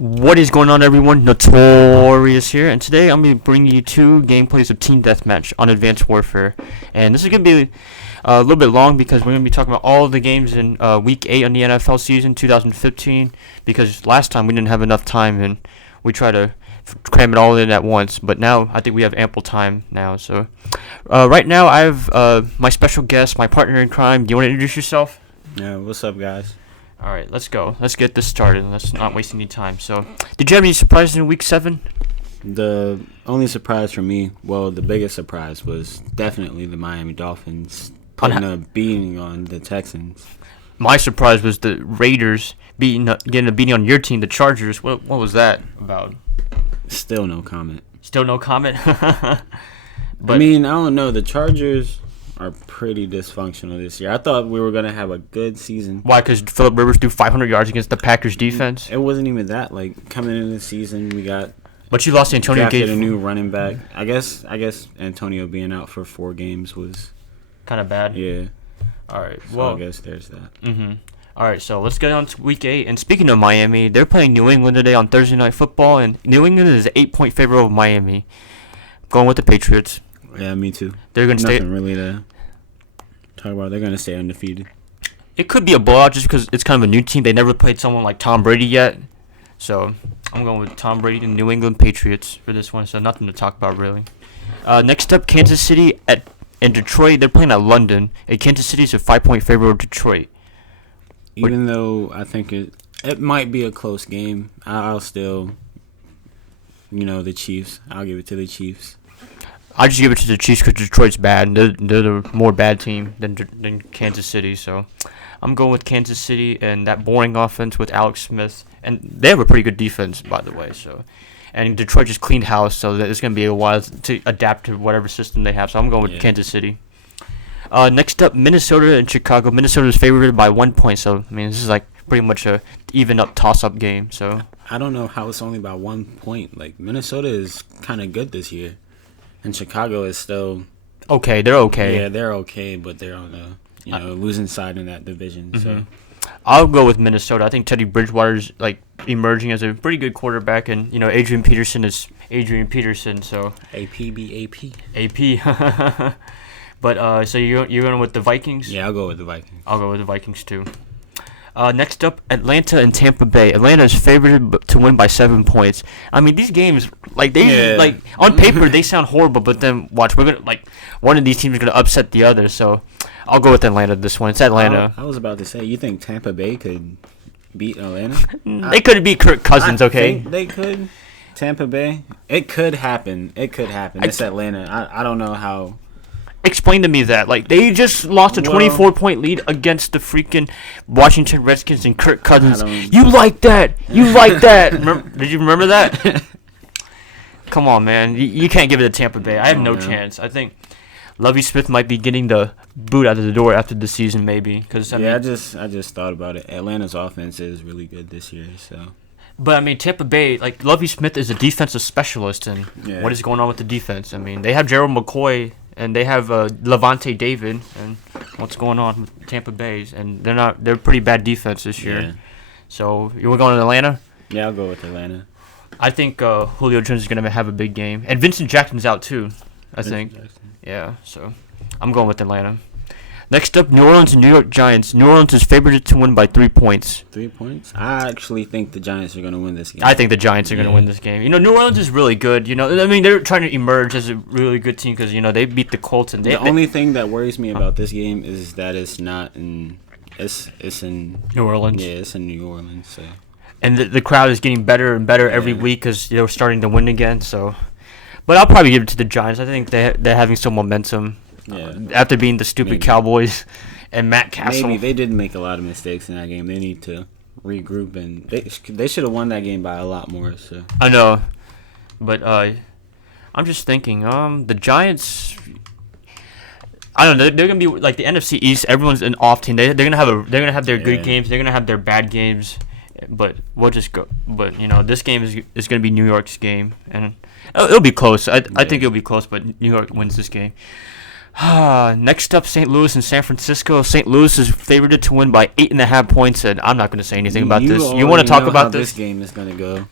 What is going on, everyone? Notorious here, and today I'm going to bring you two gameplays of Team Deathmatch on Advanced Warfare. And this is going to be a little bit long because we're going to be talking about all the games in Week 8 on the NFL season 2015, because last time we didn't have enough time and we tried to cram it all in at once, but now I think we have ample time now. So right now I have my special guest, my partner in crime. Do you want to introduce yourself? Yeah, what's up, guys? All right, let's go. Let's get this started. Let's not waste any time. So, did you have any surprises in Week 7? The only surprise for me, well, the biggest surprise was definitely the Miami Dolphins putting a beating on the Texans. My surprise was the Raiders getting a beating on your team, the Chargers. What was that about? Still no comment. Still no comment? But I mean, I don't know. The Chargers are pretty dysfunctional this year. I thought we were going to have a good season. Why? Because Phillip Rivers threw 500 yards against the Packers defense? It wasn't even that. Like, coming into the season, we got... But you lost Antonio Gates. Drafted a new running back. I guess Antonio being out for 4 games was... kind of bad? Yeah. All right. So well, I guess there's that. Mm-hmm. All right, so let's get on to Week 8. And speaking of Miami, they're playing New England today on Thursday Night Football, and New England is an 8-point favorite of Miami. Going with the Patriots. Yeah, me too. They're going to stay... Nothing really to talk about. They're going to stay undefeated. It could be a blowout just because it's kind of a new team. They never played someone like Tom Brady yet. So I'm going with Tom Brady and New England Patriots for this one. So nothing to talk about, really. Next up, Kansas City and Detroit. They're playing at London. And Kansas City is a 5-point favorite of Detroit. Even though I think it might be a close game, I'll still, the Chiefs. I'll give it to the Chiefs. I just give it to the Chiefs because Detroit's bad. They're the more bad team than Kansas City. So I'm going with Kansas City and that boring offense with Alex Smith. And they have a pretty good defense, by the way. So, and Detroit just cleaned house, so it's going to be a while to adapt to whatever system they have. So I'm going with Kansas City. Next up, Minnesota and Chicago. Minnesota is favored by 1 point. So, I mean, this is like pretty much a even-up toss-up game. So I don't know how it's only by 1 point. Like, Minnesota is kind of good this year. And Chicago is still... okay, they're okay. Yeah, they're okay, but they're on the losing side in that division. Mm-hmm. So I'll go with Minnesota. I think Teddy Bridgewater's like emerging as a pretty good quarterback, and Adrian Peterson is Adrian Peterson. So AP. But so you're going with the Vikings? Yeah, I'll go with the Vikings. I'll go with the Vikings too. Next up, Atlanta and Tampa Bay. Atlanta is favored to win by 7 points. I mean, these games, on paper they sound horrible, but then watch, we're gonna one of these teams is gonna upset the other. So I'll go with Atlanta this one. It's Atlanta. I was about to say, you think Tampa Bay could beat Atlanta? They could beat Kirk Cousins, okay? Think they could. Tampa Bay. It could happen. It's Atlanta. I don't know how. Explain to me that. They just lost a 24-point lead against the freaking Washington Redskins and Kirk Cousins. You like that. Did you remember that? Come on, man. You can't give it to Tampa Bay. I have no chance. I think Lovie Smith might be getting the boot out of the door after the season, maybe. I just thought about it. Atlanta's offense is really good this year, so... But, I mean, Tampa Bay, Lovie Smith is a defensive specialist, and what is going on with the defense? I mean, they have Gerald McCoy... and they have Levante David, and what's going on with Tampa Bay? And they're pretty bad defense this year. Yeah. So you want to go to Atlanta? Yeah, I'll go with Atlanta. I think Julio Jones is going to have a big game, and Vincent Jackson's out too. I think. Yeah. So I'm going with Atlanta. Next up, New Orleans and New York Giants. New Orleans is favored to win by 3 points. 3 points? I actually think the Giants are going to win this game. I think the Giants are going to win this game. New Orleans is really good. I mean, they're trying to emerge as a really good team because, they beat the Colts. And the only thing that worries me about this game is that it's not in... It's in... New Orleans. Yeah, it's in New Orleans, so... And the crowd is getting better and better every week because they're starting to win again, so... But I'll probably give it to the Giants. I think they're having some momentum. After being the stupid Cowboys and Matt Castle. Maybe they didn't make a lot of mistakes in that game. They need to regroup, and they should have won that game by a lot more. So I know, but I'm just thinking, the Giants. I don't know. They're gonna be like the NFC East. Everyone's an off team. They're gonna have their good games. They're gonna have their bad games. But we'll just go. But this game is gonna be New York's game, and it'll be close. I think it'll be close, but New York wins this game. Next up, St. Louis and San Francisco. St. Louis is favored to win by 8.5 points, and I'm not going to say anything about this. You want to talk about this game is going to go.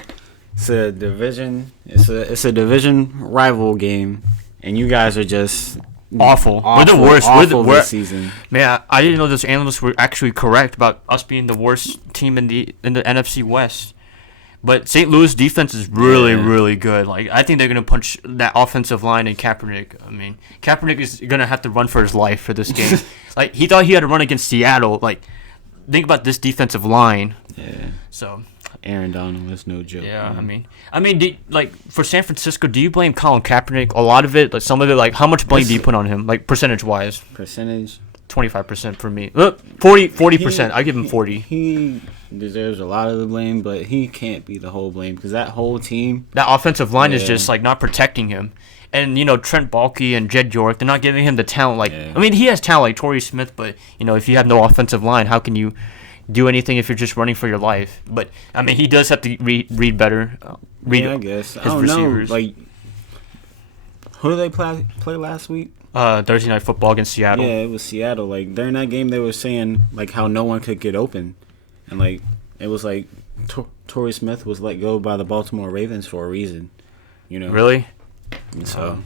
It's a division. It's a division rival game, and you guys are just awful. We're the worst. We're this season. Man, I didn't know those analysts were actually correct about us being the worst team in the NFC West. But St. Louis defense is really good. Like, I think they're gonna punch that offensive line and Kaepernick. I mean, Kaepernick is gonna have to run for his life for this game. Like, he thought he had to run against Seattle. Like, think about this defensive line. Yeah. So Aaron Donald is no joke. Yeah, man. I mean, for San Francisco, do you blame Colin Kaepernick? A lot of it, like some of it, like how much blame do you put on him, like percentage wise? 25% for me. 40%. I give him 40. He deserves a lot of the blame, but he can't be the whole blame because that whole team, that offensive line is just like not protecting him. And Trent Baalke and Jed York, they're not giving him the talent. Like, I mean, he has talent like Torrey Smith, but if you have no offensive line, how can you do anything if you're just running for your life? But I mean, he does have to read better. I guess. I don't receivers. Know. Like, who did they play last week? Thursday Night Football against Seattle. Yeah, it was Seattle. Like, during that game, they were saying like how no one could get open, and like it was like Torrey Smith was let go by the Baltimore Ravens for a reason. Really? And so,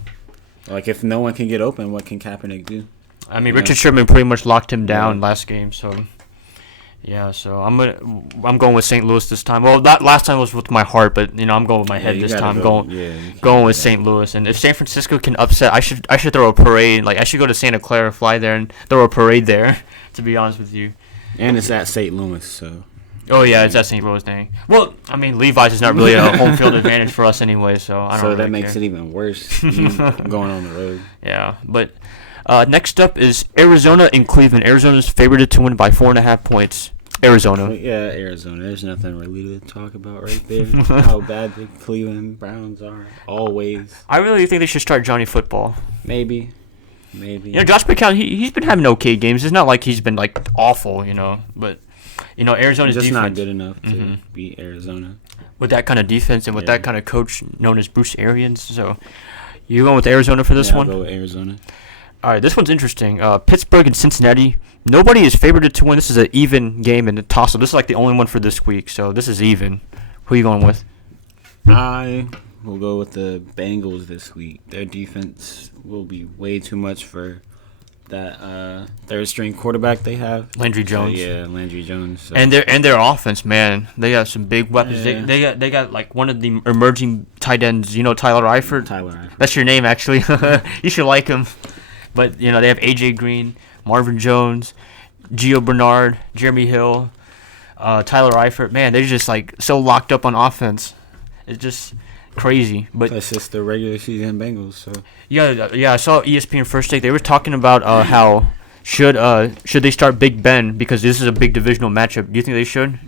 like, if no one can get open, what can Kaepernick do? I mean, Richard Sherman pretty much locked him down last game, so. Yeah, so I'm going with St. Louis this time. Well, that last time was with my heart, but I'm going with my head this time. Going with St. Louis, and if San Francisco can upset, I should throw a parade. Like, I should go to Santa Clara, fly there, and throw a parade there. To be honest with you. And it's at St. Louis, so. Oh yeah, it's at St. Louis, dang. Well, I mean, Levi's is not really a home field advantage for us anyway, so I don't. So really that makes it even worse. Going on the road. Yeah, but. Next up is Arizona and Cleveland. Arizona's favored to win by 4.5 points. Arizona. Yeah, Arizona. There's nothing really to talk about right there. How bad the Cleveland Browns are. Always. I really think they should start Johnny Football. Maybe. Josh McCown, he's been having okay games. It's not like he's been, like, awful, But, Arizona's just defense. not good enough to beat Arizona. With that kind of defense and with that kind of coach known as Bruce Arians. So, you going with Arizona for this one? I'll go with Arizona. All right, this one's interesting. Pittsburgh and Cincinnati. Nobody is favored to win. This is an even game in the toss-up. This is like the only one for this week, so this is even. Who are you going with? I will go with the Bengals this week. Their defense will be way too much for that third-string quarterback they have. Landry Jones. Landry Jones. So. And their offense, man, they got some big weapons. Yeah. They got like one of the emerging tight ends. Tyler Eifert. That's your name, actually. You should like him. But, they have A.J. Green, Marvin Jones, Gio Bernard, Jeremy Hill, Tyler Eifert. Man, they're just, like, so locked up on offense. It's just crazy. But that's just the regular season Bengals, so. Yeah, I saw ESPN First Take. They were talking about how should they start Big Ben because this is a big divisional matchup. Do you think they should?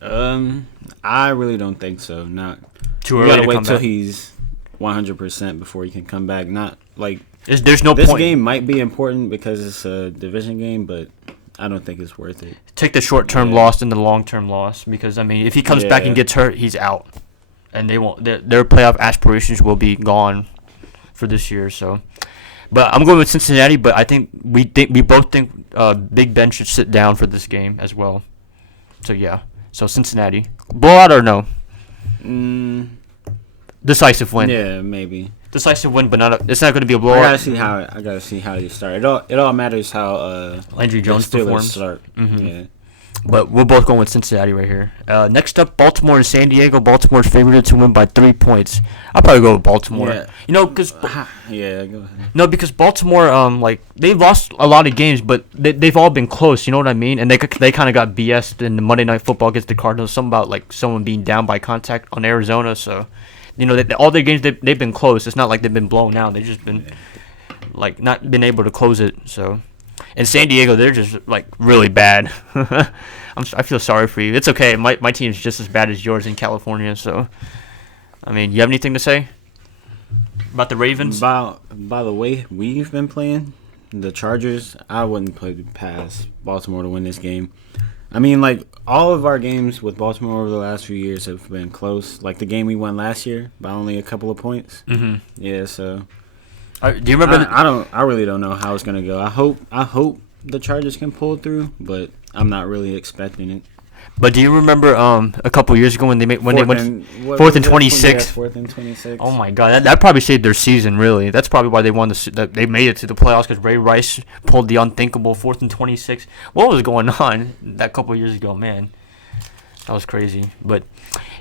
I really don't think so. Not too early to come back. You gotta wait till he's 100% before you can come back. Not, like... There's no point. This game might be important because it's a division game, but I don't think it's worth it. Take the short-term loss and the long-term loss because, I mean, if he comes back and gets hurt, he's out. And they won't. Their playoff aspirations will be gone for this year. So, but I'm going with Cincinnati, but I think we both think Big Ben should sit down for this game as well. So, yeah. So, Cincinnati. Blowout or no? Decisive win. Yeah, maybe. Decisive win, but it's not going to be a blowout. I gotta see how they start. It all matters how Landry Jones performs. Start. Mm-hmm. Yeah. But we're both going with Cincinnati right here. Next up, Baltimore and San Diego. Baltimore's favored to win by 3 points. I'll probably go with Baltimore. Yeah. Because go ahead. No, because Baltimore, they've lost a lot of games, but they've all been close. You know what I mean? And they kind of got BS'd in the Monday Night Football against the Cardinals. Something about like someone being down by contact on Arizona. So, all their games they've been close. It's not like they've been blown out. They've just been not been able to close it. So. And San Diego, they're just, really bad. I feel sorry for you. It's okay. My team's just as bad as yours in California. So, I mean, you have anything to say about the Ravens? By the way we've been playing, the Chargers, I wouldn't put it past Baltimore to win this game. I mean, all of our games with Baltimore over the last few years have been close. Like the game we won last year by only a couple of points. Mm-hmm. Yeah, so... Do you remember? I really don't know how it's gonna go. I hope the Chargers can pull through, but I'm not really expecting it. But do you remember a couple years ago when they went fourth and 26? Yeah, 4th and 26. Oh my God, that probably saved their season. Really, that's probably why they won they made it to the playoffs because Ray Rice pulled the unthinkable 4th and 26. What was going on that couple years ago, man? That was crazy. But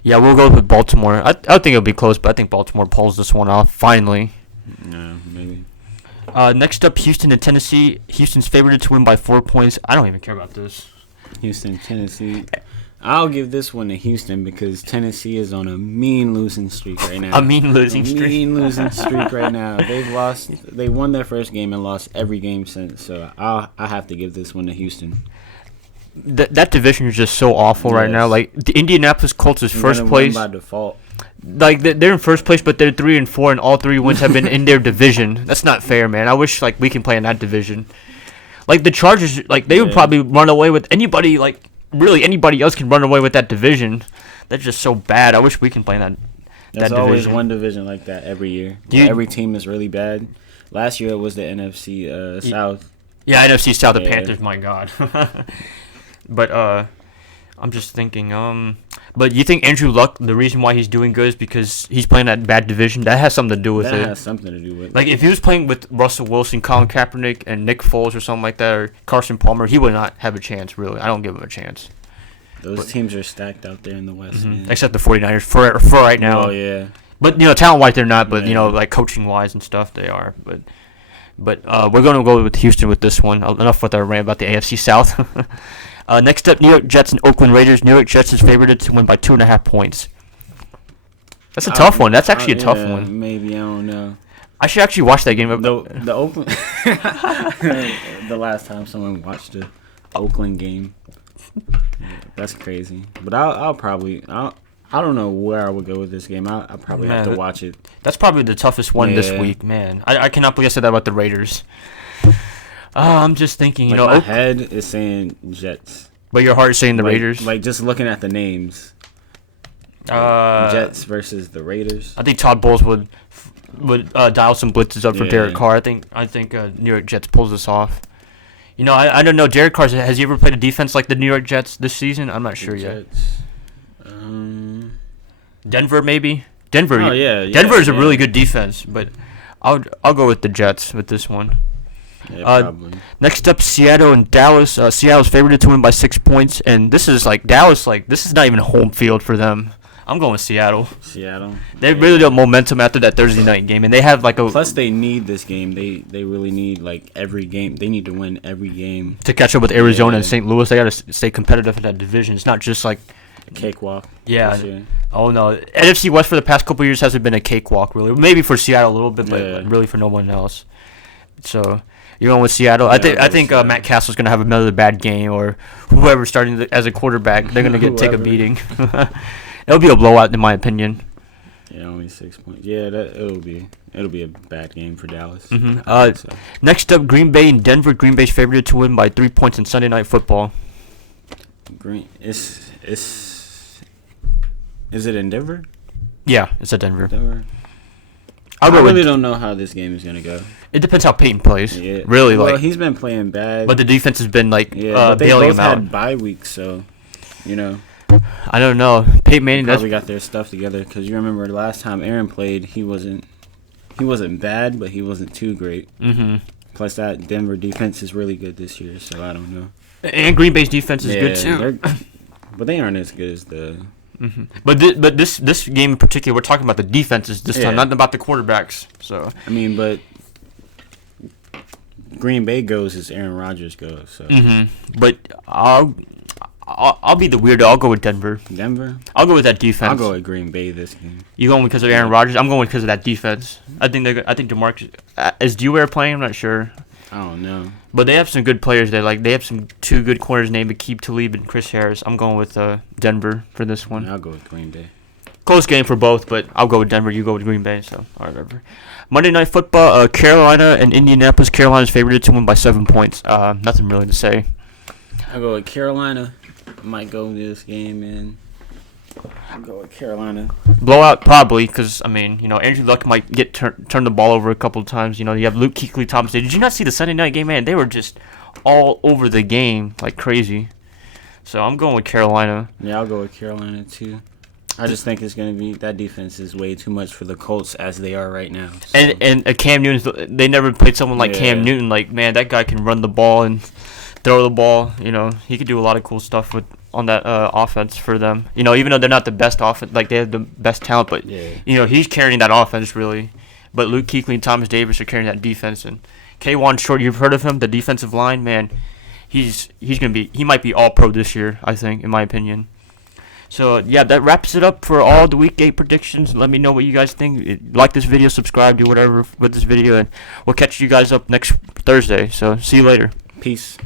yeah, we'll go with Baltimore. I think it'll be close, but I think Baltimore pulls this one off finally. No, maybe. Next up, Houston and Tennessee. Houston's favored to win by 4 points. I don't even care about this. Houston, Tennessee. I'll give this one to Houston because Tennessee is on a mean losing streak right now. A mean losing streak right now. They won their first game and lost every game since. So I have to give this one to Houston. That division is just so awful right now. Like the Indianapolis Colts is first place by default. Like they're in first place, but they're 3-4, and all 3 wins have been in their division. That's not fair, man. I wish like we can play in that division. Like the Chargers, like they would probably run away with anybody. Like really, anybody else can run away with that division. That's just so bad. I wish we can play in that There's division. always one division like that every year. Every team is really bad. Last year it was the NFC South. Yeah, NFC South. The Panthers. My God. But I'm just thinking. But you think Andrew Luck, the reason why he's doing good is because he's playing that bad division? That has something to do with it. That has something to do with it. Like, if he was playing with Russell Wilson, Colin Kaepernick, and Nick Foles or something like that, or Carson Palmer, he would not have a chance, really. I don't give him a chance. Those teams are stacked out there in the West, man. Except the 49ers for right now. Oh, yeah. But, talent-wise, they're not. But, like, coaching-wise and stuff, they are. But we're going to go with Houston with this one. Enough with our rant about the AFC South. Next up, New York Jets and Oakland Raiders. New York Jets is favored to win by 2.5 points. That's a tough one. That's actually a tough one. Maybe, I don't know. I should actually watch that game. The Oakland. The last time someone watched the Oakland game. That's crazy. But I'll probably. I don't know where I would go with this game. I'll probably have to watch it. That's probably the toughest one this week, man. I cannot believe I said that about the Raiders. I'm just thinking, my head is saying Jets. But your heart is saying the Raiders? Like, just looking at the names. Jets versus the Raiders. I think Todd Bowles would dial some blitzes up for Derek Carr. I think New York Jets pulls this off. I don't know. Derek Carr, has he ever played a defense like the New York Jets this season? I'm not sure yet. Denver, maybe? Denver. Oh, yeah. Denver is a really good defense, but I'll go with the Jets with this one. Yeah, probably. Next up, Seattle and Dallas. Seattle's favored to win by 6 points, and this is like Dallas. Like this is not even home field for them. I'm going with Seattle. They really got momentum after that Thursday night game, and they have like a. Plus, they need this game. They really need like every game. They need to win every game to catch up with Arizona and St. Louis. They got to stay competitive in that division. It's not just like a cakewalk. Yeah. Oh no, NFC West for the past couple of years hasn't been a cakewalk really. Maybe for Seattle a little bit, but really for no one else. So. You're going with Seattle. I think Matt Castle's going to have another bad game, or whoever's starting as a quarterback, they're going to take a beating. It'll be a blowout, in my opinion. Yeah, only 6 points. Yeah, it'll be a bad game for Dallas. Mm-hmm. Next up, Green Bay and Denver. Green Bay's favored to win by 3 points in Sunday Night Football. Is it in Denver? Yeah, it's at Denver. I really don't know how this game is going to go. It depends how Peyton plays. Yeah. Really, well, he's been playing bad. But the defense has been but they bailing both him out. had bye weeks, so I don't know. Peyton Manning probably got their stuff together because you remember the last time Aaron played, he wasn't bad, but he wasn't too great. Mm-hmm. Plus, that Denver defense is really good this year, so I don't know. And Green Bay's defense is good too. But they aren't as good as the. Mm-hmm. But this game in particular, we're talking about the defenses this time, not about the quarterbacks. So I mean, but Green Bay goes as Aaron Rodgers goes. So. Mm-hmm. But I'll be the weirdo. I'll go with Denver. I'll go with that defense. I'll go with Green Bay this game. You going because of Aaron Rodgers? I'm going because of that defense. I think DeMarcus is Dewey playing. I'm not sure. I don't know. But they have some good players there. Like they have some 2 good corners named Aqib Talib and Chris Harris. I'm going with Denver for this one. Yeah, I'll go with Green Bay. Close game for both, but I'll go with Denver. You go with Green Bay. So whatever. Monday Night Football. Carolina and Indianapolis. Carolina's favored to win by 7 points. Nothing really to say. I'll go with Carolina. Might go this game and I'll go with Carolina. Blowout probably, because I mean, Andrew Luck might get turn the ball over a couple of times. You have Luke Kuechly, Thomas. Did you not see the Sunday night game, man? They were just all over the game like crazy. So I'm going with Carolina. Yeah, I'll go with Carolina too. I just think it's going to be that defense is way too much for the Colts as they are right now. So. And Cam Newton, they never played someone like Cam Newton. Like, man, that guy can run the ball and throw the ball. He could do a lot of cool stuff on that offense for them. Even though they're not the best offense, like they have the best talent, but he's carrying that offense really. But Luke Kuechly and Thomas Davis are carrying that defense. And K'Wan Short, you've heard of him, the defensive line, man. He might be all pro this year, I think, in my opinion. So, yeah, that wraps it up for all the Week 8 predictions. Let me know what you guys think. Like this video, subscribe, do whatever with this video, and we'll catch you guys up next Thursday. So, see you later. Peace.